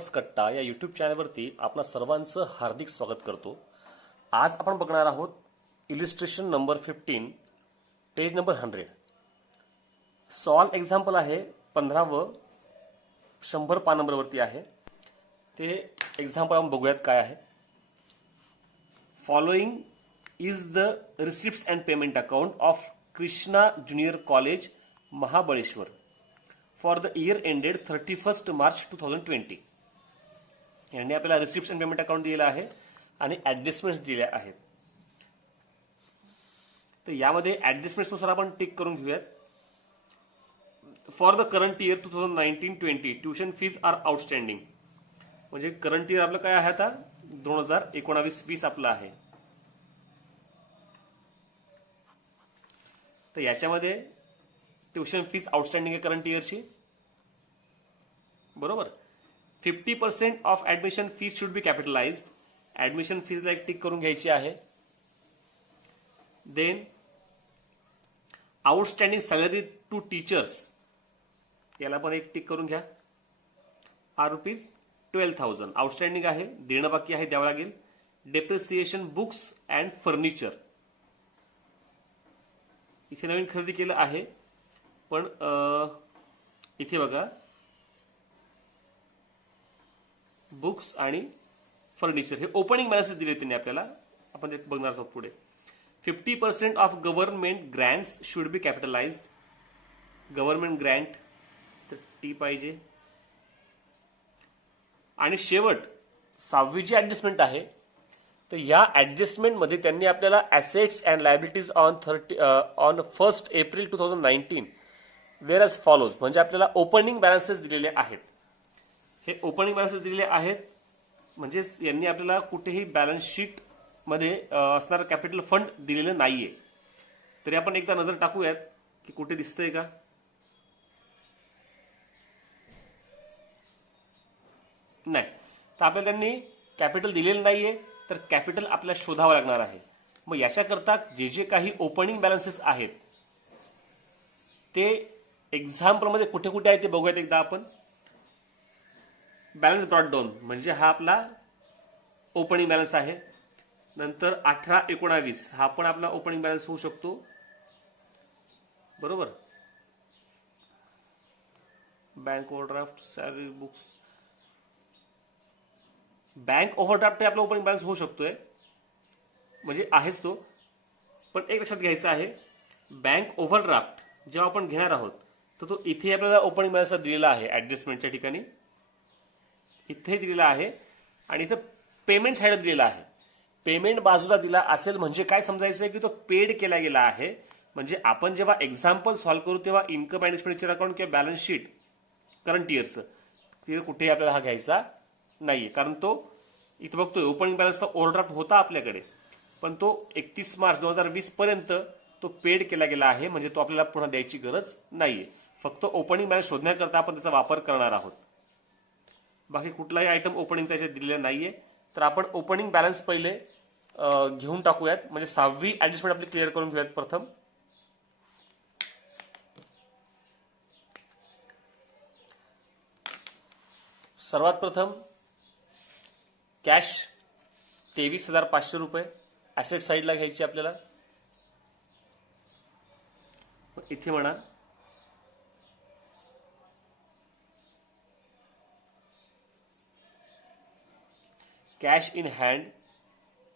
Commerce कट्टा या YouTube चॅनलवरती आपणा सर्वांचं हार्दिक स्वागत करतो. आज आपण बघणार आहोत illustration number 15 page number 100. Solve example आहे 15 व 100 पान नंबरवरती आहे. ते एक्झाम्पल आपण बघूयात काय आहे. Following is the receipts and payment account of Krishna junior college Mahabaleshwar for the year ended 31 March 2020. यांनी आपल्याला रिसिप्ट्स अँड पेमेंट अकाउंट दिलेला आहे आणि ऍडजस्टमेंट्स दिल्या आहेत. तर यामध्ये ऍडजस्टमेंट्स नुसार आपण टिक करून घेऊयात. For the current year 2019-20 tuition fees are outstanding. म्हणजे करंट इयर आपलं काय आहे आता 2019-20 आपलं आहे. तर याच्यामध्ये ट्युशन फीज आउटस्टँडिंग आहे करंट इयरची, बरोबर. 50% of admission fees should be capitalised. Admission फीजला एक टिक करून घ्यायची आहे. Then outstanding salary to teachers, याला पण एक टिक करून घ्या. ₹12,000 आउटस्टँडिंग आहे, देणं बाकी आहे, द्यावं लागेल. डेप्रिसिएशन बुक्स अँड फर्निचर, इथे नवीन खरेदी केलं आहे पण इथे बघा बुक्स आणि फर्निचर हे ओपनिंग बॅलन्स दिले त्यांनी आपल्याला, आपण ते बघणार आहोत पुढे. 50% of government grants should be capitalised. Government grant तर टी पाहिजे. आणि शेवट 6वी जी ऍडजस्टमेंट आहे तर या ऍडजस्टमेंटमध्ये त्यांनी आपल्याला assets and liabilities on 1 April 2019 were as follows. म्हणजे आपल्याला ओपनिंग बॅलन्सेस दिलेले आहेत. हे ओपनिंग बॅलन्सेस दिलेले आहेत म्हणजे यांनी आपल्याला कुठेही बॅलन्स शीट मध्ये असणारं कॅपिटल फंड दिलेलं नाहीये. तरी आपण एकदा नजर टाकूयात की कुठे दिसतंय का. नाही, तर आपल्याला त्यांनी कॅपिटल दिलेलं नाहीये, तर कॅपिटल आपल्याला शोधावं लागणार आहे. मग याच्याकरता जे जे काही ओपनिंग बॅलन्सेस आहेत ते एक्झाम्पलमध्ये कुठे कुठे आहे ते बघूयात एकदा आपण. बॅलन्स ब्रॉट डाऊन म्हणजे हा आपला ओपनिंग बॅलन्स आहे. नंतर 18-19 हा पण आपला ओपनिंग बॅलन्स होऊ शकतो, बरोबर. Bank overdraft, salary books, bank overdraft हे आपला ओपनिंग बॅलन्स होऊ शकतोय, म्हणजे आहेच तो. पण एक लक्षात घ्यायचं आहे, बँक ओव्हरड्राफ्ट जेव्हा आपण घेणार आहोत तर तो इथे आपल्याला ओपनिंग बॅलन्स दिलेला आहे ऍडजस्टमेंटच्या ठिकाणी, इथे दिलेला आहे. आणि इथं पेमेंट साईड दिलेला आहे. पेमेंट बाजूला दिला असेल म्हणजे काय समजायचं की तो पेड केला गेला आहे. म्हणजे आपण जेव्हा एक्झाम्पल सॉल्व्ह करू तेव्हा इन्कम अँड एक्सपेंडिचर अकाउंट किंवा बॅलन्स शीट करंट इयरचं तिथे कुठेही आपल्याला हा घ्यायचा नाहीये. कारण तो इथं बघतोय ओपनिंग बॅलन्सचा ओव्हरड्राफ्ट होता आपल्याकडे, पण तो 31 मार्च 2020 पर्यंत तो पेड केला गेला आहे. म्हणजे तो आपल्याला पुन्हा द्यायची गरज नाहीये. फक्त ओपनिंग बॅलन्स शोधण्याकरता आपण त्याचा वापर करणार आहोत. बाकी कुठलाही आयटम ओपनिंगचा याच्यात दिलेला नाहीये. तर आपण ओपनिंग बॅलन्स पहिले घेऊन टाकूयात. म्हणजे 6वी ऍडजस्टमेंट आपली क्लिअर करून घेऊयात प्रथम. सर्वात प्रथम कॅश 23,500 रुपये ऍसेट साईडला घ्यायची आपल्याला. इथे म्हणा कॅश इन हँड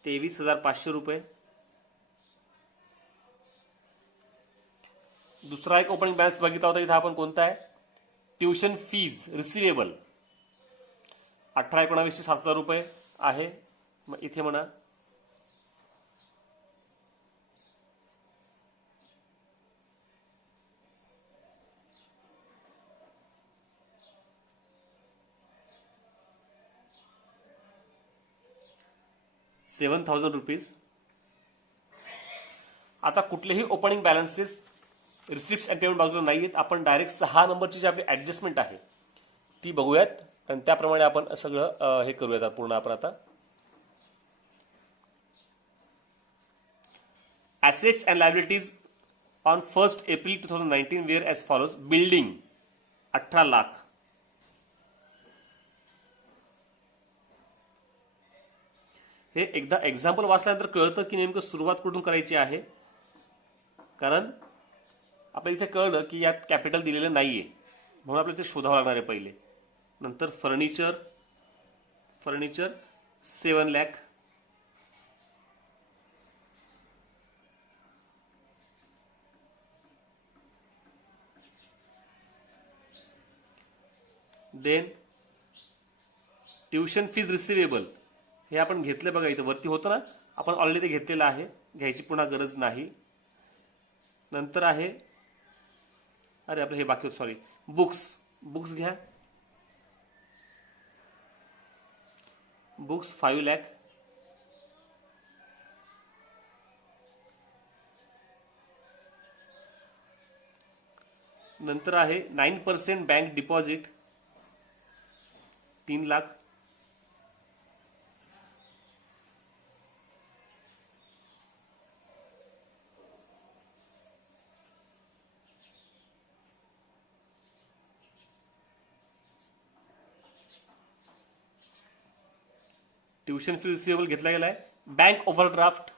23,500 रुपये. दुसरा एक ओपनिंग बॅलन्स बघितला होता इथं आपण, कोणता आहे, ट्युशन फीज रिसिवेबल 18-19 7,000 रुपये आहे. मग इथे म्हणा ₹7,000. आता कुठलेही opening balances receipts and payment बाजूला नाही आहेत. आपण डायरेक्ट 6 नंबरची जी आपली ऍडजस्टमेंट आहे ती बघूयात आणि त्याप्रमाणे आपण सगळं हे करूयात पूर्ण. आपण आता assets and liabilities on 1st April 2019 were as follows. Building 18 lakh, हे एकदा एक्झाम्पल वाचल्यानंतर कळतं की नेमकं सुरुवात कुठून करायची आहे. कारण आपल्याला इथे कळलं की यात कॅपिटल दिलेलं नाहीये, म्हणून आपल्याला ते शोधावं लागणार आहे पहिले. नंतर furniture 7 lakh. Then tuition fees receivable, हे आपण घेतलं बघा, इथं वरती होतं ना, आपण ऑलरेडी ते घेतलेलं आहे, घ्यायची पुन्हा गरज नाही. नंतर आहे, अरे आपलं हे बाकी होतं, सॉरी, बुक्स घ्या. बुक्स 5 लाख. नंतर आहे 9% bank deposit 3 lakh. Tuition fee receivable घेतला गेलाय. बँक ओव्हरड्राफ्ट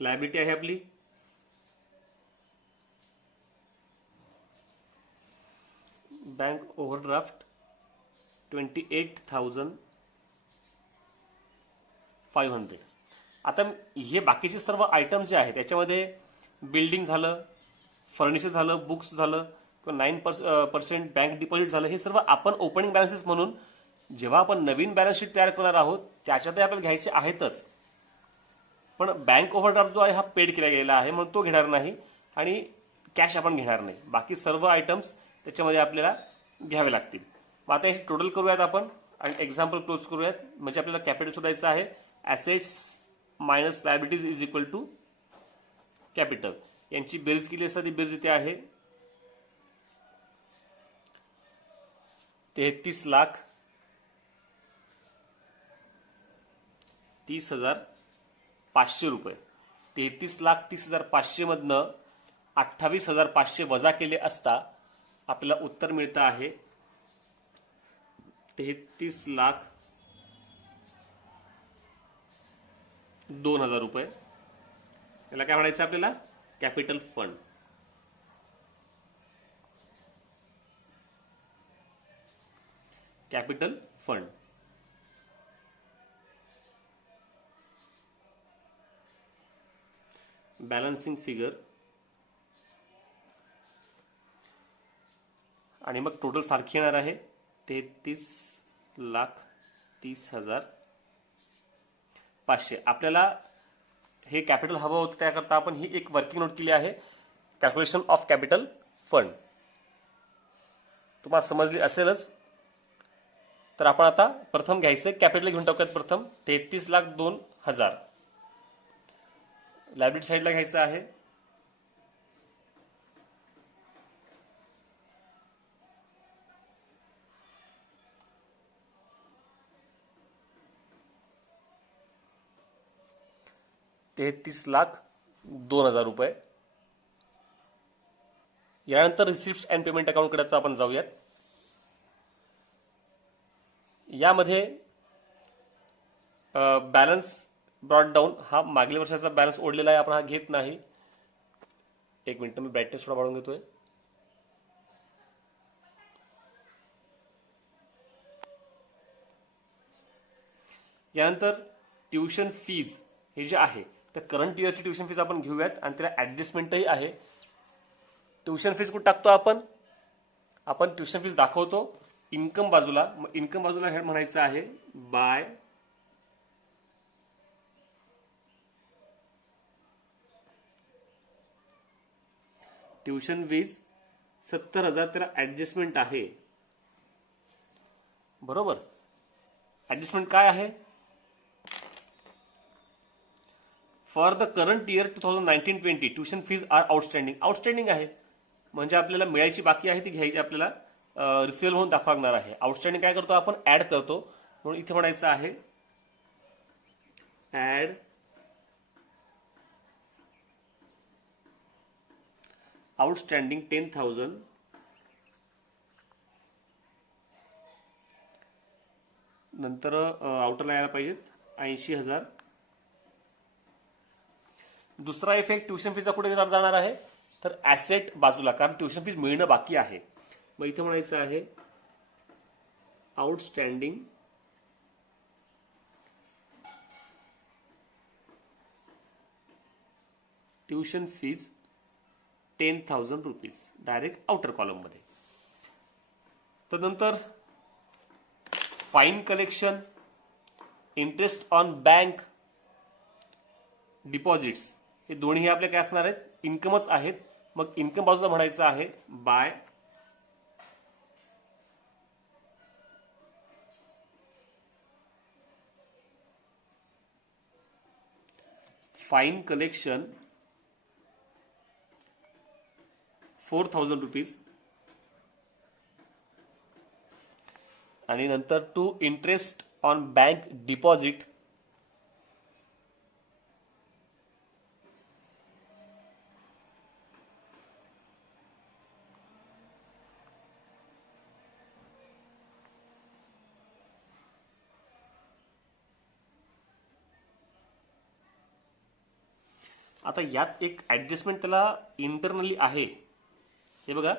लायबिलिटी आहे आपली. Bank overdraft 28,500. आता हे बाकीचे सर्व आयटम जे आहेत त्याच्यामध्ये बिल्डिंग झालं, फर्निचर झालं, बुक्स झालं किंवा 9% बँक डिपॉझिट झालं, हे सर्व आपण ओपनिंग बॅलन्सेस म्हणून जेव्हा आपण नवीन बॅलन्स शीट तयार करणार आहोत त्याच्यातही आपल्याला घ्यायचे आहेतच. पण बँक ओव्हरड्राफ्ट जो आहे हा पेड केला गेलेला आहे म्हणून तो घेणार नाही आणि कॅश आपण घेणार नाही. बाकी सर्व आयटम्स त्याच्यामध्ये आपल्याला घ्यावे लागतील. मग आता हे टोटल करूयात आपण आणि एक्झाम्पल क्लोज करूयात. म्हणजे आपल्याला कॅपिटल शोधायचं आहे. Assets minus liabilities is equal to capital. यांची बेरीज केली असता ती बेरीज इथे आहे 33,30,500 रुपये. 33,30,500 मधनं 28,500 वजा केले असता आपल्याला उत्तर मिळतं आहे 33,02,000 रुपये. याला काय म्हणायचं आपल्याला? Capital fund. Capital fund. Balancing figure आणि मग टोटल सारखी येणार आहे 33,30,500. आपल्याला हे कॅपिटल हवं होतं त्याकरता आपण ही एक वर्किंग नोट केली आहे, कॅल्क्युलेशन ऑफ कॅपिटल फंड. तुम्हाला समजली असेलच. तर आपण आता प्रथम घ्यायचं कॅपिटल घेऊन टाकूयात. प्रथम 33,02,000 लायबिलिटी साईडला घ्यायचं आहे. ₹33,02,000 रुपये. यानंतर रिसिप्ट अँड पेमेंट अकाउंटकडे आता आपण जाऊयात. यामध्ये बॅलन्स ब्रॉट डाऊन हा मागील वर्षाचा बॅलन्स ओढलेला आहे, आपण हा घेत नाही. एक मिनिट मी ब्राईटनेस थोडा वाढवून घेतोय. यानंतर ट्युशन फीज हे जे आहे त्या करंट इयरची ट्युशन फीज आपण घेऊयात आणि त्याला ऍडजस्टमेंटही आहे. ट्युशन फीज कुठे टाकतो आपण ट्युशन फीज दाखवतो इन्कम बाजूला. मग इन्कम बाजूला हे म्हणायचं आहे बाय ट्युशन फीज 70,000. त्याला ऍडजस्टमेंट आहे. बरोबर. ऍडजस्टमेंट काय आहे? For the current year 2019-20 tuition fees are outstanding आहे. म्हणजे आपल्याला मिळायची बाकी आहे ती घ्यायची, आपल्याला रिसिव्हल म्हणून दाखवा लागणार आहे. आउटस्टँडिंग काय करतो आपण? ऍड करतो. म्हणून इथे म्हणायचं आहे ऍड आउटस्टँडिंग 10,000 नंतर आउटरला यायला पाहिजेत 80,000. दुसरा इफेक्ट ट्युशन फीचा कुठे जाणार आहे, तर ऍसेट बाजूला, कारण ट्युशन फीज मिळणं बाकी आहे. मग इथे म्हणायचं आहे outstanding tuition fees 10,000 rupees, direct outer column मध्ये. त्यानंतर fine collection, interest on bank deposits, हे दोन्ही आपले काय असणार आहेत, इन्कमच आहेत. मग इन्कम बाजूला म्हणायचं आहे बाय फाईन कलेक्शन 4,000 रुपीज, आणि नंतर two interest on bank deposit आता यात एक ऍडजस्टमेंट त्याला इंटरनली आहे. हे बघा,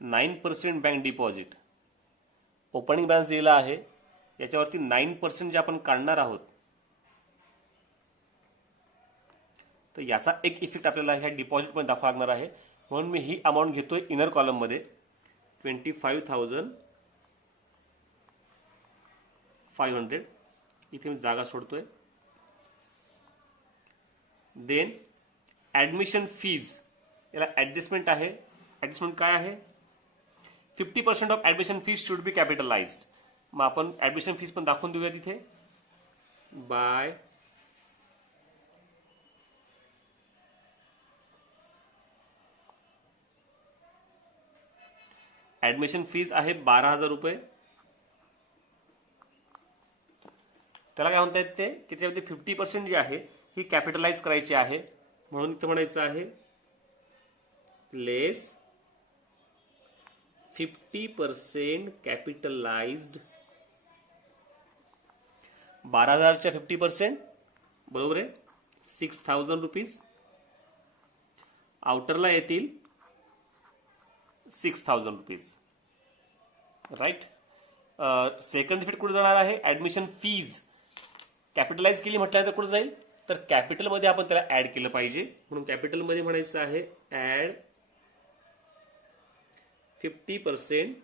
9% बँक डिपॉझिट, ओपनिंग बॅलन्स दिलेला आहे, याच्यावरती 9% जे आपण काढणार आहोत, तर याचा एक इफेक्ट आपल्याला ह्या डिपॉझिटमध्ये दाखवा लागणार आहे. म्हणून मी ही अमाऊंट घेतोय इनर कॉलम मध्ये, 25,500. इथे मी जागा सोडतोय. देन ऍडमिशन फीज, याला ऍडजस्टमेंट आहे. ऍडजस्टमेंट काय आहे, 50% of admission fees should be capitalised. मग आपण ऍडमिशन फीज पण दाखवून देऊया तिथे बाय ऍडमिशन फीज आहे 12,000 रुपये. त्याला काय म्हणतायत ते, की त्याच्यामध्ये 50% जी आहे ही कॅपिटलाइज करायची आहे. म्हणून इथं म्हणायचं आहे लेस 50% कॅपिटलाइज्ड. 12,000च्या 50% बरोबर आहे 6,000 रुपीज. आउटरला येतील 6,000 रुपीज. राईट. सेकंड इफेक्ट कुठे जाणार आहे, ऍडमिशन फीज कॅपिटलाइज केली म्हटल्यानंतर कुठे जाईल, तर कॅपिटलमध्ये आपण त्याला ऍड केलं पाहिजे. म्हणून कॅपिटलमध्ये म्हणायचं आहे ऍड 50%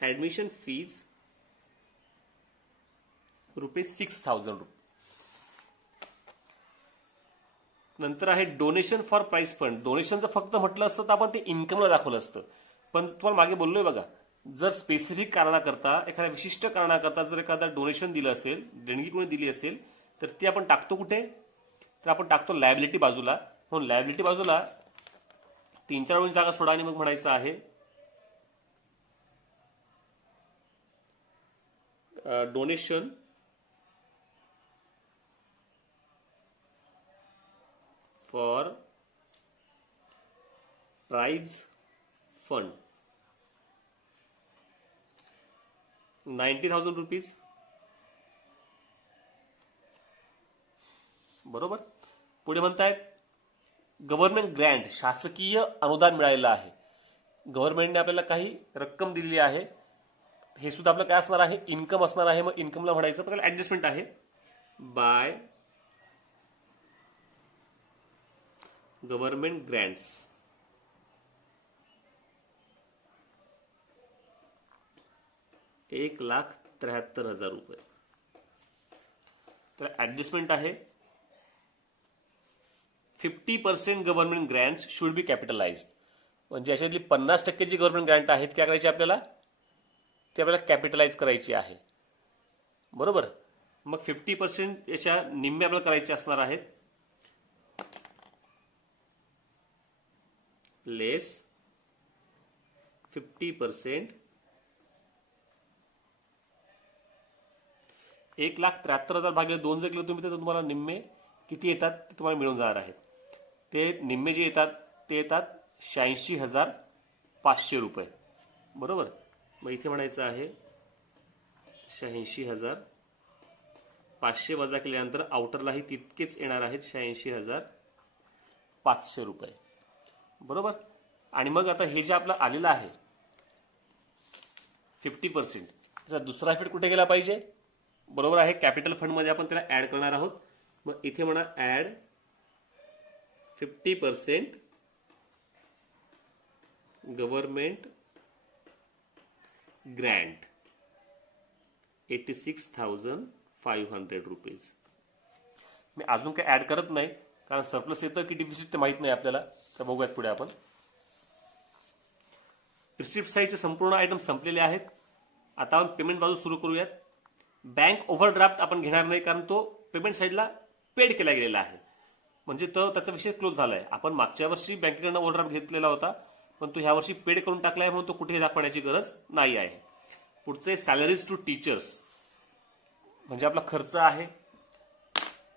ऍडमिशन फीज ₹6,000. नंतर आहे डोनेशन फॉर प्राइस फंड. डोनेशनचं फक्त म्हटलं असतं तर आपण ते इन्कमला दाखवलं असतं, पण तुम्हाला मागे बोललोय बघा, जर स्पेसिफिक कारणाकरता, एखाद्या विशिष्ट कारणाकरता जर एखादा डोनेशन दिलं असेल, देणगी कोणी दिली असेल, तर ती आपण टाकतो कुठे, तर आपण टाकतो लायबिलिटी बाजूला. म्हणून लायबिलिटी बाजूला 3-4 ओळी जागा सोडा आणि मग म्हणायचं आहे donation for prize fund 90,000 rupees. बरोबर. पुढे म्हणतायत गव्हर्नमेंट ग्रँट, शासकीय अनुदान मिळालेलं आहे. गव्हर्नमेंटने आपल्याला काही रक्कम दिलेली आहे, हे सुद्धा आपलं काय असणार आहे, इन्कम असणार आहे. मग इन्कमला म्हणायचं पण त्याला ऍडजस्टमेंट आहे बाय गव्हर्नमेंट ग्रँट्स. ₹1,73,000. तर ऍडजस्टमेंट आहे 50% गव्हर्नमेंट ग्रँट्स शुड बी कॅपिटलाइज्ड. म्हणजे याच्यातली 50% जी गव्हर्नमेंट ग्रँट आहेत काय करायची आपल्याला, ती आपल्याला कॅपिटलाइज करायची आहे. बरोबर. मग 50% याच्या निम्मे आपल्याला करायचे असणार आहेत, लेस 50%. 1,73,000 भागिले 2 जर केलं तुम्ही तर तुम्हाला निम्मे किती येतात ते तुम्हाला मिळून जाणार आहेत. ते निम्मे जे येतात ते येतात 86,500 रुपये. बरोबर. मग इथे म्हणायचं आहे 86,000. 500 वजा केल्यानंतर आउटरलाही तितकेच येणार आहेत 86,500 रुपये. बरोबर. आणि मग आता हे जे आपलं आलेलं आहे 50%, त्याचा दुसरा इफेक्ट कुठे गेला पाहिजे? बरोबर आहे, कॅपिटल फंडमध्ये आपण त्याला ऍड करणार आहोत. मग इथे म्हणा ऍड 50% गव्हर्नमेंट ग्रँट 86,500 रुपीज. मी अजून काही ऍड करत नाही कारण सरप्लस येतं की डिफिसिट ते माहित नाही आपल्याला. तर बघूयात पुढे आपण. रिसिप्ट साईडचे संपूर्ण आयटम संपलेले आहेत. आता आपण पेमेंट बाजू सुरू करूयात. बँक ओव्हरड्राफ्ट आपण घेणार नाही कारण तो पेमेंट साईडला पेड केला गेलेला आहे, म्हणजे तो त्याचा विषय क्लोज झालाय. आपण मागच्या वर्षी बँकेकडनं ओव्हरड्राफ्ट घेतलेला होता पण तो ह्या वर्षी पेड करून टाकलाय म्हणून तो कुठेही दाखवण्याची गरज नाही आहे. पुढचे सॅलरीज टू टीचर्स म्हणजे आपला खर्च आहे.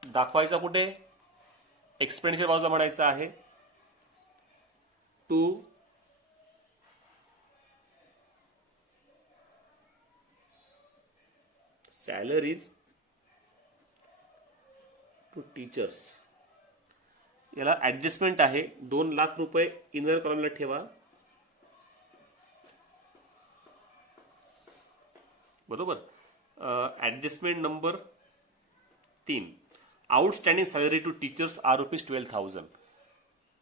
दाखवायचा कुठे? एक्सपेंडिचर बाजूला म्हणायचं आहे टू सॅलरीज टू टीचर्स. याला ऍडजस्टमेंट आहे 2 लाख रुपये इनर कॉलमला ठेवा. बरोबर. Adjustment number 3, outstanding salary to teachers are ₹12,000.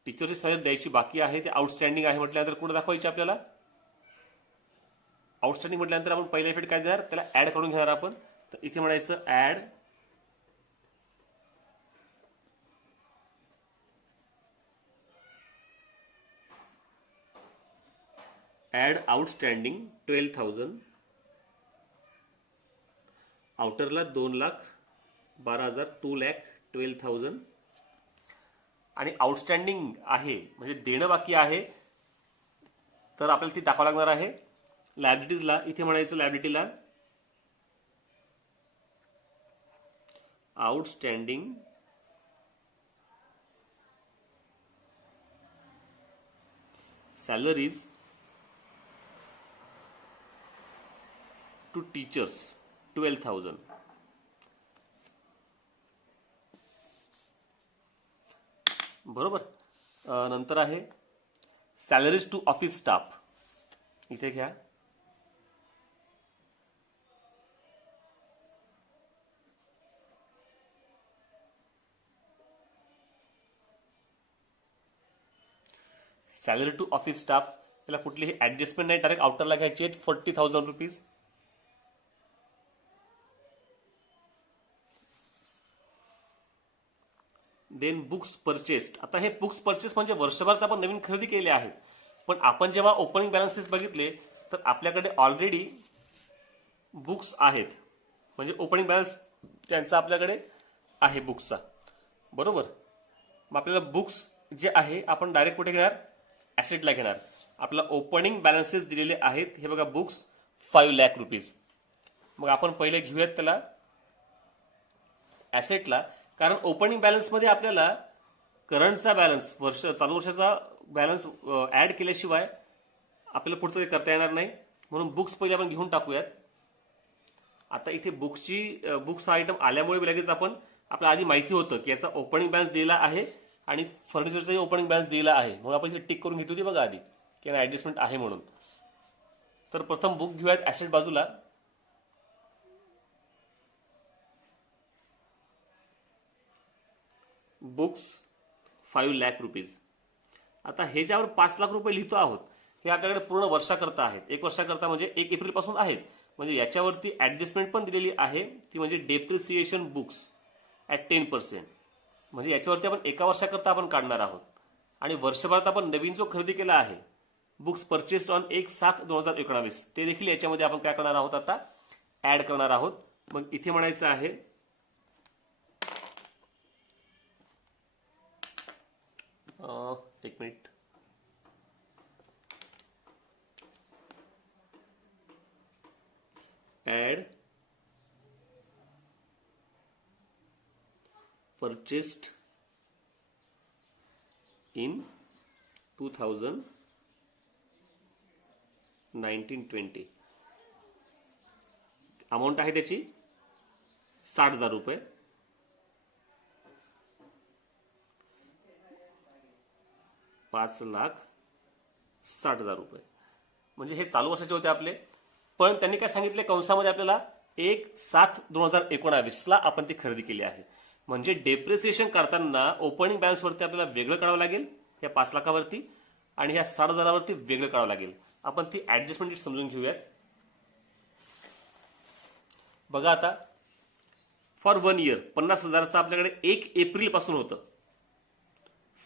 टीचरची सॅलरी द्यायची बाकी आहे, ते आउटस्टँडिंग आहे म्हटल्यानंतर कुठे दाखवायची आपल्याला? आउटस्टँडिंग म्हटल्यानंतर आपण पहिला इफेक्ट काय देणार? त्याला ऍड करून घेणार आपण. तर इथे म्हणायचं ऍड आउटस्टँडिंग 12,000. आउटरला 2,12,000, 2,12,000. आणि आउटस्टँडिंग आहे म्हणजे देणं बाकी आहे तर आपल्याला ती दाखवावं लागणार आहे लायबिलिटीजला. इथे म्हणायचं लायबिलिटीला आउटस्टँडिंग सॅलरीज टू टीचर्स 12,000. बरोबर. नंतर आहे सॅलरीज टू ऑफिस स्टाफ. इथे घ्या सॅलरी टू ऑफिस स्टाफ. त्याला कुठलीही ऍडजस्टमेंट नाही, डायरेक्ट आउटरला घ्यायची आहेत 40,000 रुपीज. Then books purchased. आता हे बुक्स परचेस म्हणजे वर्षभरात आपण नवीन खरेदी केले आहेत, पण आपण जेव्हा ओपनिंग बॅलन्सेस बघितले तर आपल्याकडे ऑलरेडी बुक्स आहेत, म्हणजे ओपनिंग बॅलन्स त्यांचा आपल्याकडे आहे बुक्सचा. बरोबर. मग आपल्याला बुक्स जे आहे आपण डायरेक्ट कुठे घेणार? ऍसेटला घेणार. आपला ओपनिंग बॅलन्सेस दिलेले आहेत हे बघा, बुक्स 5 लाख रुपीज. मग आपण पहिले घेऊयात त्याला ऍसेटला, कारण ओपनिंग बॅलन्स मध्ये आपल्याला करंटचा बॅलन्स चालू वर्षाचा बॅलन्स ऍड केल्याशिवाय आपल्याला पुढचं काही करता येणार नाही, म्हणून बुक्स पहिले आपण घेऊन टाकूयात. आता इथे बुक्स आयटम आल्यामुळे लगेच आपण आपल्याला आधी माहिती होतं की याचा ओपनिंग बॅलन्स दिलेला आहे आणि फर्निचरचाही ओपनिंग बॅलन्स दिलेला आहे, मग आपण इथे टिक करून घेतली होती बघा आधी की ऍडजस्टमेंट आहे म्हणून. तर प्रथम बुक घेऊयात ऍसेट बाजूला. Books 5 lakh rupees. आता हे ज्यावर 5 लाख रुपये लिहितो आहोत हे आपल्याकडे पूर्ण वर्षाकरता आहेत. 1 वर्षाकरता म्हणजे 1 एप्रिल पासून आहेत, म्हणजे याच्यावरती ऍडजस्टमेंट पण दिलेली आहे ती म्हणजे डेप्रिसिएशन बुक्स ऍट 10%. म्हणजे याच्यावरती आपण 1 वर्षाकरता आपण काढणार आहोत. आणि वर्षभरात आपण नवीन जो खरेदी केला आहे बुक्स परचेस्ड ऑन 1/7/2019 ते देखील याच्यामध्ये आपण काय करणार आहोत? आता ऍड करणार आहोत. मग इथे म्हणायचं आहे एक minute, add purchased in 2019-20. Amount आहे त्याची 60,000 रुपये. ₹5,60,000 म्हणजे हे चालू वर्षाचे होते आपले. पण त्यांनी काय सांगितले कंसामध्ये आपल्याला 1/7/2019 ला आपण ती खरेदी केली आहे. म्हणजे डेप्रिसिएशन काढताना ओपनिंग बॅलन्स वरती आपल्याला वेगळं काढावं लागेल या 5 लाखावरती आणि ह्या 60,000 वरती वेगळं काढावं लागेल. आपण ती ऍडजस्टमेंट समजून घेऊयात. बघा आता फॉर 1 इयर 50,000चं आपल्याकडे 1 एप्रिल पासून होतं.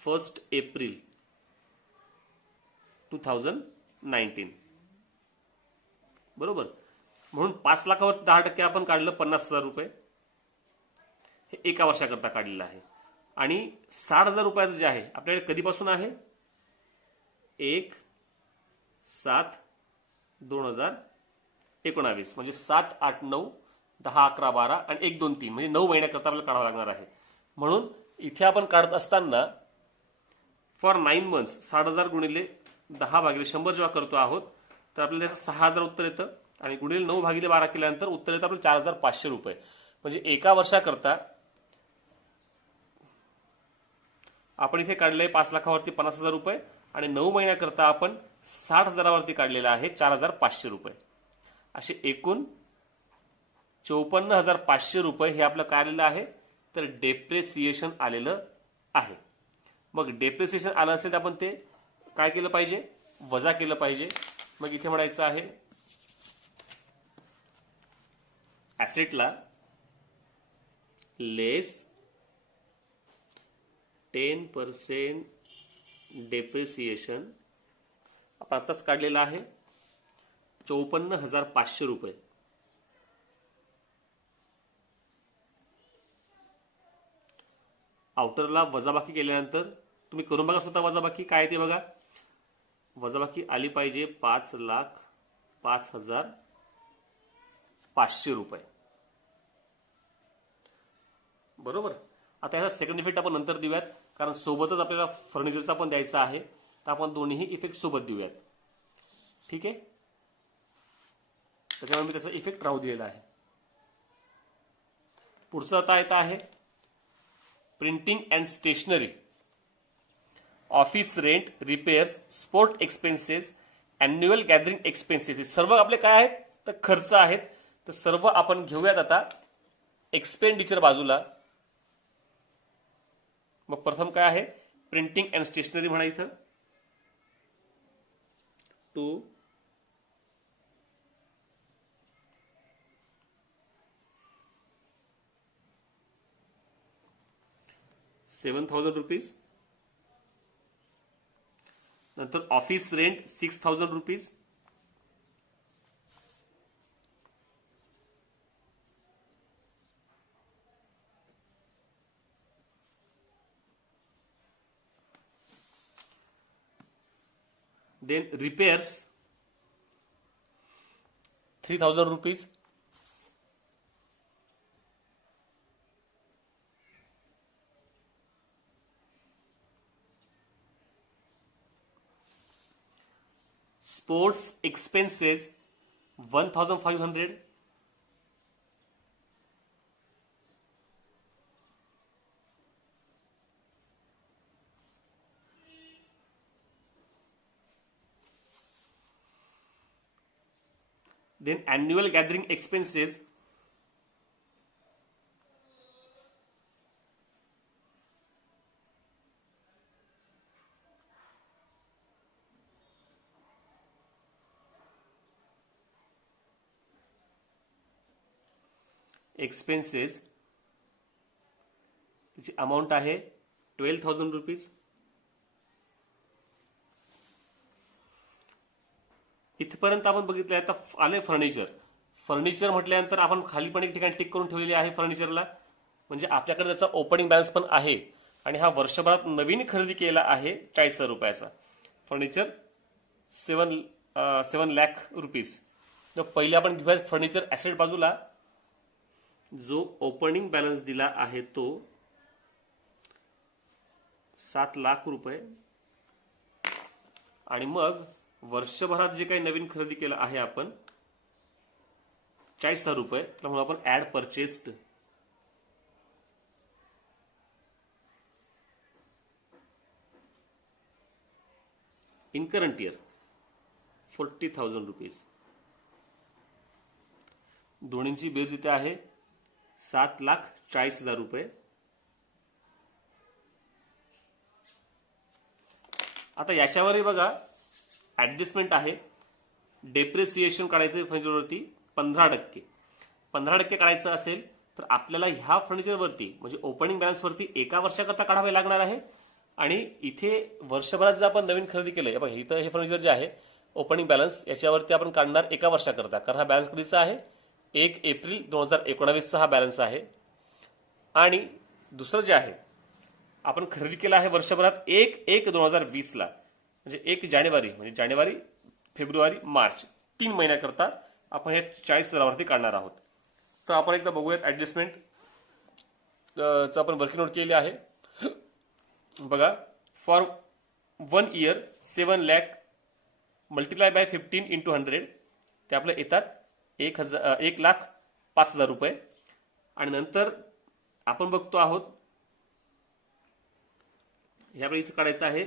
1 एप्रिल 2019 बरोबर. म्हणून 5 लाखावर 10% आपण काढलं 50,000 रुपये. हे एका वर्षाकरता काढलेलं आहे. आणि 60,000 रुपयाचं जे आहे आपल्याकडे कधीपासून आहे 1/7/2019 म्हणजे 7, 8, 9, 10, 11, 12 आणि 1, 2, 3 म्हणजे 9 महिन्याकरता आपल्याला काढावं लागणार आहे. म्हणून इथे आपण काढत असताना फॉर 9 मंथ्स 60,000 गुणिले 10/100 जेव्हा करतो आहोत तर आपल्याला त्याचं 6,000 उत्तर येतं आणि गुणिले 9/12 केल्यानंतर उत्तर येतं आपलं 4,500 रुपये. म्हणजे एका वर्षाकरता आपण इथे काढलंय 5 लाखावरती 50,000 रुपये आणि 9 महिन्याकरता आपण 60,000वरती काढलेलं आहे 4,500 रुपये. असे एकूण 54,500 रुपये हे आपलं काय आलेलं आहे तर डेप्रिसिएशन आलेलं आहे. मग डेप्रिसिएशन आलं असेल तर आपण ते काय केलं पाहिजे वजा केलं पाहिजे. मग इथे म्हणायचं आहे ऍसेटला लेस 10% डेप्रिसिएशन आपण आताच काढलेलं आहे 54,500 रुपये. आउटरला वजाबाकी केल्यानंतर तुम्ही करून बघा स्वतः वजाबाकी काय ते बघा. वजाबाकी आली पाहिजे 5,05,500 रुपये बरोबर. आता याचा सेकंड इफेक्ट आपण नंतर देऊयात कारण सोबतच आपल्याला फर्निचरचा पण द्यायचा आहे तर आपण दोन्ही इफेक्ट सोबत देऊयात. ठीक आहे. त्याच्यामुळे मी त्याचा इफेक्ट राहू दिलेला आहे. पुढचं आता येत आहे printing and stationery, office rent, repairs, sport expenses, annual gathering expenses हे सर्व आपले काय आहेत तर खर्च आहेत. तर सर्व आपण घेऊयात आता एक्सपेंडिचर बाजूला. मग प्रथम काय आहे प्रिंटिंग अँड स्टेशनरी म्हणा इथं 7,000 रुपीज. नंतर office rent 6,000 rupees. Then repairs 3,000 rupees. Sports expenses 1,500. Then annual gathering expenses 'त्याची अमाऊंट आहे 12,000 रुपीज. इथपर्यंत आपण बघितलं आता आले फर्निचर. फर्निचर म्हटल्यानंतर आपण खाली पण एक ठिकाणी टिक करून ठेवलेली आहे फर्निचरला. म्हणजे आपल्याकडे त्याचा ओपनिंग बॅलन्स पण आहे आणि हा वर्षभरात नवीन खरेदी केला आहे 40,000 रुपयाचा फर्निचर 7 लाख रुपीज. तर पहिले आपण घेऊया फर्निचर ऍसेट बाजूला. जो ओपनिंग बॅलन्स दिला आहे तो 7 लाख रुपये आणि मग वर्षभरात जे काही नवीन खरेदी केलं आहे आपण 40,000 रुपये, त्याला म्हणून आपण add purchased. In current year 40,000 rupees. दोन्हींची बेरीज इथे आहे 7,40,000 रुपये. आता याच्यावरही बघा ऍडजस्टमेंट आहे. डेप्रिसिएशन काढायचं फर्निचरवरती 15%. 15% काढायचं असेल तर आपल्याला ह्या फर्निचरवरती म्हणजे ओपनिंग बॅलन्सवरती एका वर्षाकरता काढावे लागणार आहे. आणि इथे वर्षभरात जर आपण नवीन खरेदी केलंय, बघा इथं हे फर्निचर जे आहे ओपनिंग बॅलन्स याच्यावरती आपण काढणार एका वर्षाकरता, कारण हा बॅलन्स कधीचा आहे 1 एप्रिल 2019चा हा बॅलन्स आहे. आणि दुसरं जे आहे आपण खरेदी केला आहे वर्षभरात 1/1/2020ला, म्हणजे 1 जानेवारी म्हणजे जानेवारी फेब्रुवारी मार्च 3 महिन्याकरता आपण हे 40,000 वरती काढणार आहोत. तर आपण एकदा बघूयात ऍडजस्टमेंट आपण वर्किंग नोट केली आहे. बघा for 1 year 7 lakh multiply by 15 into 100 ते आपलं येतात 1,05,000 रुपये. आणि नंतर आपण बघतो आहोत हे आपल्याला इथे काढायचं आहे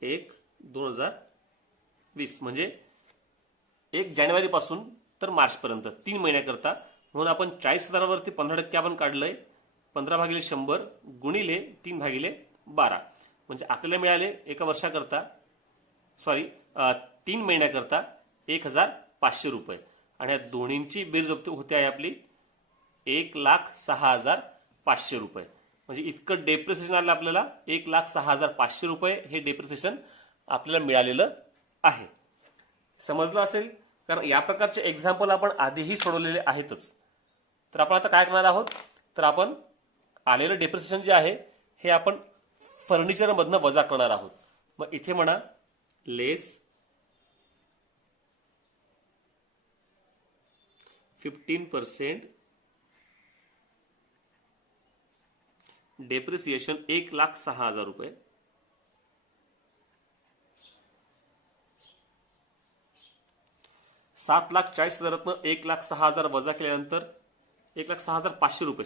1/1/2020 म्हणजे 1 जानेवारी पासून तर मार्च पर्यंत 3 महिन्याकरता. म्हणून आपण 40,000 वरती 15% आपण काढलंय. 15/100 गुणिले 3/12 म्हणजे आपल्याला मिळाले एका वर्षाकरता 3 महिन्याकरता 1,500 रुपये. आणि या दोन्हींची बेरीज होते आहे आपली 1,06,500 रुपये. म्हणजे इतकं डेप्रिसिएशन आलं आपल्याला 1,06,500 रुपये हे डेप्रिसिएशन आपल्याला मिळालेलं आहे. समजलं असेल, कारण या प्रकारचे एक्झाम्पल आपण आधीही सोडवलेले आहेतच. तर आपण आता काय करणार आहोत, तर आपण आलेलं डेप्रिसिएशन जे आहे हे आपण फर्निचरमधनं वजा करणार आहोत. मग इथे म्हणा लेस 15% डेप्रिसिएशन 1,06,000 रुपये. $7,40,000 1,06,000 वजा केल्यानंतर 1,06,500 रुपये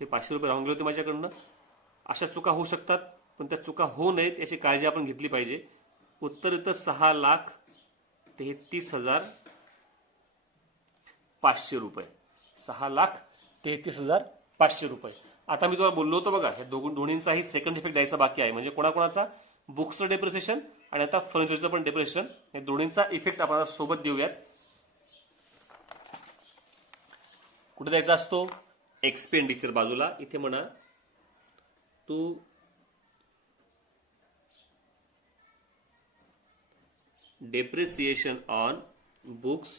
हे 500 रुपये राहून गेले होते माझ्याकडनं. अशा चुका होऊ शकतात, पण त्या चुका होऊ नयेत याची काळजी आपण घेतली पाहिजे. उत्तर येतं 6,33,500 रुपये. 6,33,500 रुपये. आता मी तुम्हाला बोललो होतो बघा, हे दोन्हींचाही सेकंड इफेक्ट द्यायचा बाकी आहे. म्हणजे कोणाकोणाचा बुक्सचं डेप्रिसिएशन आणि आता फर्निचरचं पण डेप्रिसिएशन, हे दोन्हींचा इफेक्ट आपण सोबत देऊयात. कुठे द्यायचा असतो, एक्सपेंडिचर बाजूला. इथे म्हणा टू डेप्रिसिएशन ऑन बुक्स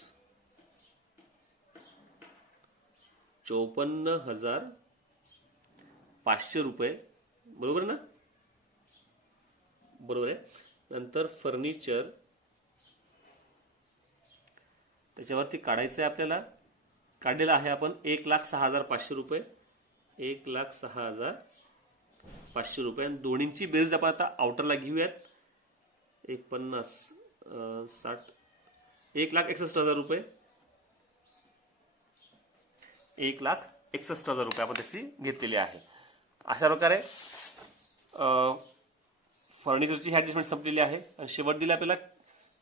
54,500 रुपये. बरोबर ना, बरोबर आहे. नंतर फर्निचर त्याच्यावरती काढायचं आहे आपल्याला. काढलेला आहे आपण 1,06,500 रुपये. 1,06,500 रुपये. आणि दोन्हींची बेरीज आपण आता आउटरला घेऊयात. 1,50 60 1,61,000 रुपये. 1,61,000 रुपये आपण त्याची घेतलेली आहे. अशा प्रकारे फर्निचरची ऍडजस्टमेंट संपलेली आहे. आणि शेवट दिला आपल्याला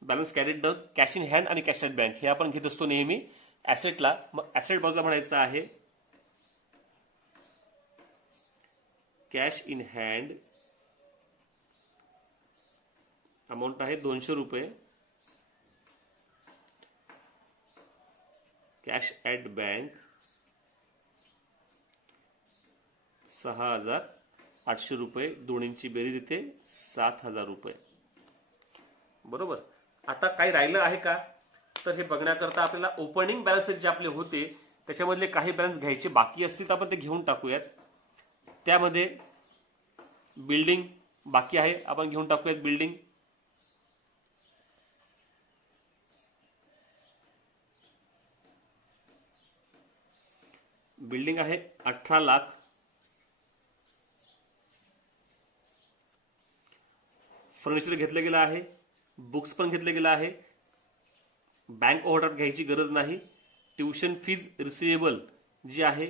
balance carried the cash in hand आणि कॅश ॲट बँक. हे आपण घेत असतो नेहमी ऍसेटला. मग ऍसेट बाजूला म्हणायचं आहे कॅश इन हँड अमाऊंट आहे 200 रुपये. कॅश ॲट बँक 6,800 रुपये. दोन्हींची बेरीज इथे 7,000 रुपये. बरोबर. आता काही राहिलं आहे का, तर हे बघण्याकरता आपल्याला ओपनिंग बॅलन्सेस जे आपले होते त्याच्यामधले काही बॅलन्स घ्यायचे बाकी असतील तर आपण ते घेऊन टाकूयात. त्यामध्ये बिल्डिंग बाकी आहे, आपण घेऊन टाकूयात बिल्डिंग. बिल्डिंग आहे 18 लाख. फर्निचर घेतलं गेलं आहे, बुक्स पण घेतलं गेलं आहे, बँक ओव्हरड्राफ्ट घ्यायची गरज नाही, ट्युशन फीज रिसिवेबल जी आहे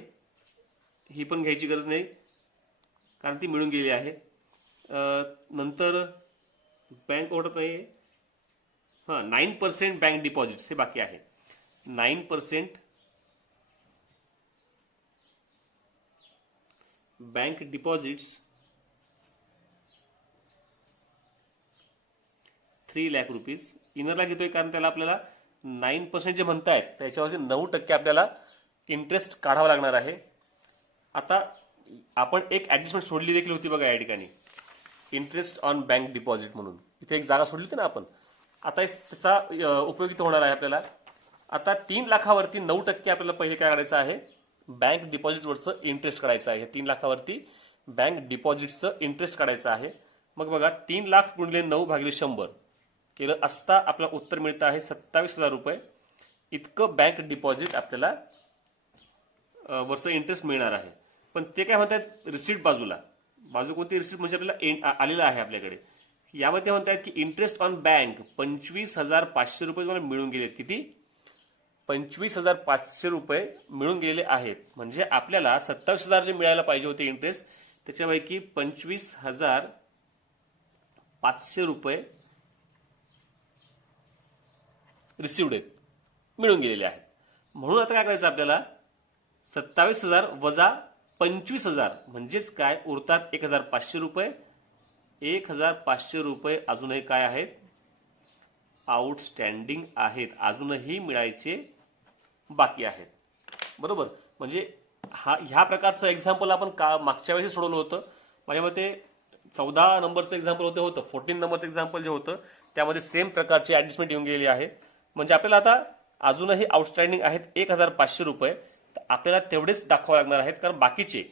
ही पण घ्यायची गरज नाही कारण ती मिळून गेली आहे. नंतर बँक ओव्हरड्राफ्ट नाही, हां 9% बँक डिपॉझिट्स हे बाकी आहे. 9% बँक डिपॉझिट्स 3 लाख रुपीज इनरला घेतोय कारण त्याला आपल्याला 9% जे म्हणतायत त्याच्यावरचे 9% आपल्याला इंटरेस्ट काढावा लागणार आहे. आता आपण एक ऍडजस्टमेंट सोडली देखील होती बघा या ठिकाणी, इंटरेस्ट ऑन बँक डिपॉझिट म्हणून इथे एक जागा सोडली होती ना आपण. आता त्याचा उपयोग इथे होणार आहे आपल्याला. आता 3 लाखावरती 9% आपल्याला पहिले काय करायचं आहे, बँक डिपॉझिटवरचं इंटरेस्ट काढायचं आहे. 3 लाखावरती बँक डिपॉझिटचं इंटरेस्ट काढायचं आहे. मग बघा 3 लाख गुणिले 9 भागिले 100 केलं असता आपल्याला उत्तर मिळतं आहे 27,000 रुपये. इतकं बँक डिपॉझिट आपल्याला वरचं इंटरेस्ट मिळणार आहे. पण ते काय म्हणतात रिसीट बाजूला, बाजू कोणती रिसीट म्हणजे आपल्याला आलेलं आहे आपल्याकडे. यामध्ये म्हणतात की इंटरेस्ट ऑन बँक 25,500 रुपये तुम्हाला मिळून गेलेत. किती? 25,500 रुपये मिळून गेलेले आहेत. म्हणजे आपल्याला 27,000 जे मिळायला पाहिजे होते इंटरेस्ट त्याच्यापैकी 25,500 रुपये रिसिव्ड आहेत, मिळून गेलेले आहेत. म्हणून आता काय करायचं आपल्याला, 27,000 वजा 25,000 म्हणजेच काय उरतात 1,500 रुपये. 1,500 रुपये अजूनही काय आहेत, आउटस्टँडिंग आहेत, अजूनही मिळायचे बाकी आहेत. बरोबर. म्हणजे ह्या प्रकारचं एक्झाम्पल आपण मागच्या वेळेस सोडवलं होतं. माझ्या मते 14 नंबरचं एक्झाम्पल होतं 14 नंबरचं एक्झाम्पल जे होतं त्यामध्ये सेम प्रकारची ऍडजस्टमेंट येऊन गेलेली आहे. म्हणजे आपल्याला आता अजूनही आउटस्टँडिंग आहेत 1,500 रुपये, तर आपल्याला तेवढेच दाखवावे लागणार आहेत कारण बाकीचे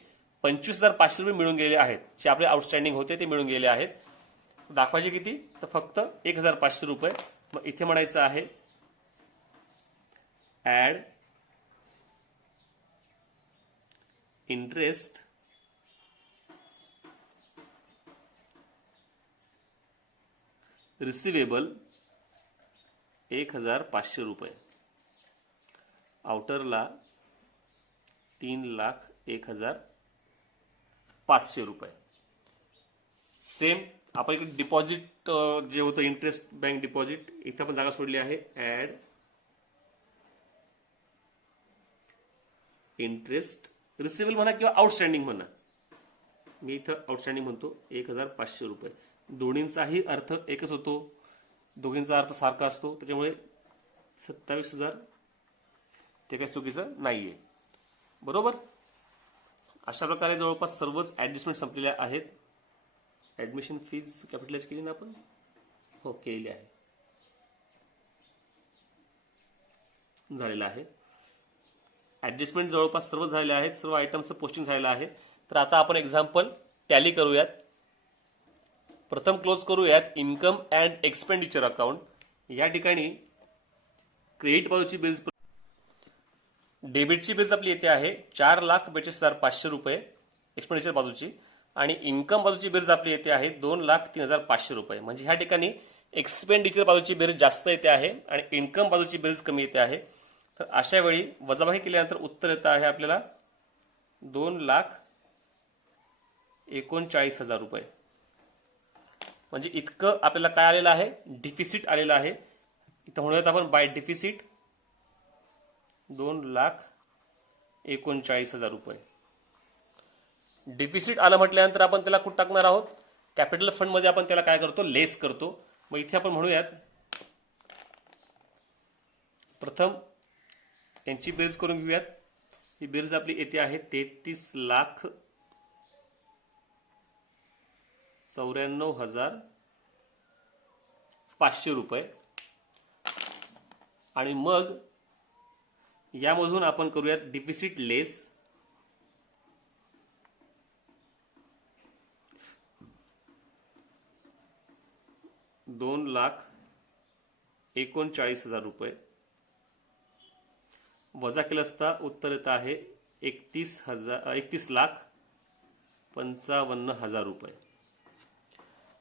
25,500 रुपये मिळून गेले आहेत, जे आपले आउटस्टँडिंग होते ते मिळून गेले आहेत. दाखवायचे किती, तर फक्त 1,500 रुपये. मग इथे म्हणायचं आहे ऍड इंटरेस्ट रिसिवेबल 1,500 रुपये, आउटरला 3,01,500 रुपये. सेम आपण इकडे डिपॉझिट जे होतं इंटरेस्ट बँक डिपॉझिट इथे आपण जागा सोडली आहे. ऍड इंटरेस्ट रिसिवेबल म्हणा किंवा आउटस्टँडिंग म्हणा, मी इथं आउटस्टँडिंग म्हणतो 1,500 रुपये. दोन्हींचाही अर्थ एकच होतो, दोघींचा अर्थ सारखा असतो, त्याच्यामुळे 27,000 ते काही चुकीचं नाहीये. बरोबर. अशा प्रकारे जवळपास सर्वच ऍडजस्टमेंट संपलेल्या आहेत. ऍडमिशन फीज कॅपिटलाइज केली ना आपण, हो केलेली आहे, झालेलं आहे. ऍडजस्टमेंट जवळपास सर्व झालेले आहेत, सर्व आयटमचं पोस्टिंग झालेलं आहे. तर आता आपण एक्झाम्पल टॅली करूयात. प्रथम क्लोज करूयात इन्कम अँड एक्सपेंडिचर अकाउंट. या ठिकाणी क्रेडिट बाजूची बिल्स, डेबिटची बिल्स आपली येते आहे 4,42,500 रुपये एक्सपेंडिचर बाजूची, आणि इन्कम बाजूची बिल्स आपली येते आहे 2,03,500 रुपये. म्हणजे ह्या ठिकाणी एक्सपेंडिचर बाजूची बिल्स जास्त येते आहे आणि इन्कम बाजूची बिल्स कमी येते आहे. तर अशा वेळी वजाबाकी केल्यानंतर उत्तर येतं आहे आपल्याला 2,39,000 रुपये. म्हणजे इतकं आपल्याला काय आलेलं आहे, डिफिसिट आलेलं आहे. इथं म्हणूयात आपण बाय डिफिसिट 2,39,000 रुपये. डिफिसिट आलं म्हटल्यानंतर आपण त्याला कुठं टाकणार आहोत, कॅपिटल फंड मध्ये आपण त्याला काय करतो, लेस करतो. मग इथे आपण म्हणूयात प्रथम यांची बेरीज करून घेऊयात. ही बेरीज आपली येते आहे 33,94,500 रुपये. आणि मग यामधून आपण करूयात डिफिसिट लेस 2,39,000 रुपये वजा केलं असता उत्तर येत आहे 31,55,000 रुपये.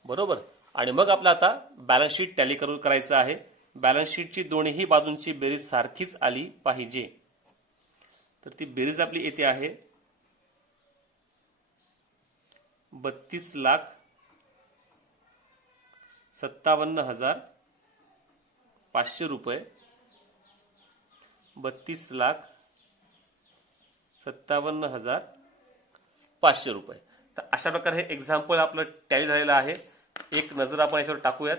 बरोबर. आणि मग आपलं आता बॅलन्स शीट टॅली करायचं आहे. बॅलन्स शीटची दोन्ही बाजूंची बेरीज सारखीच आली पाहिजे. तर ती बेरीज आपली येते आहे 32,57,500 रुपये, 32,57,500 रुपये. तर अशा प्रकारे हे एक्झाम्पल आपलं टॅली झालेलं आहे. एक नजर आपण याच्यावर टाकूयात.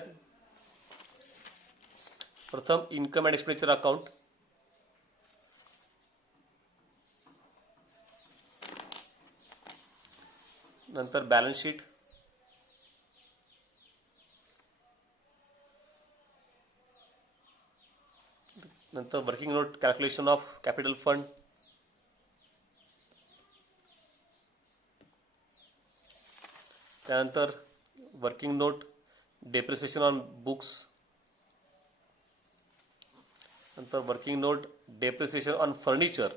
प्रथम इन्कम अँड एक्सपेंडिचर अकाउंट, नंतर बॅलन्स शीट, नंतर working note calculation of capital fund, त्यानंतर working note depreciation on books, नंतर working note depreciation on furniture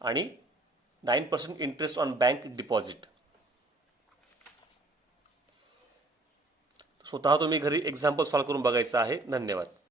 आणि 9% इंटरेस्ट ऑन बँक डिपॉझिट. स्वतः तुम्ही घरी एक्झाम्पल सॉल्व्ह करून बघायचं आहे. धन्यवाद.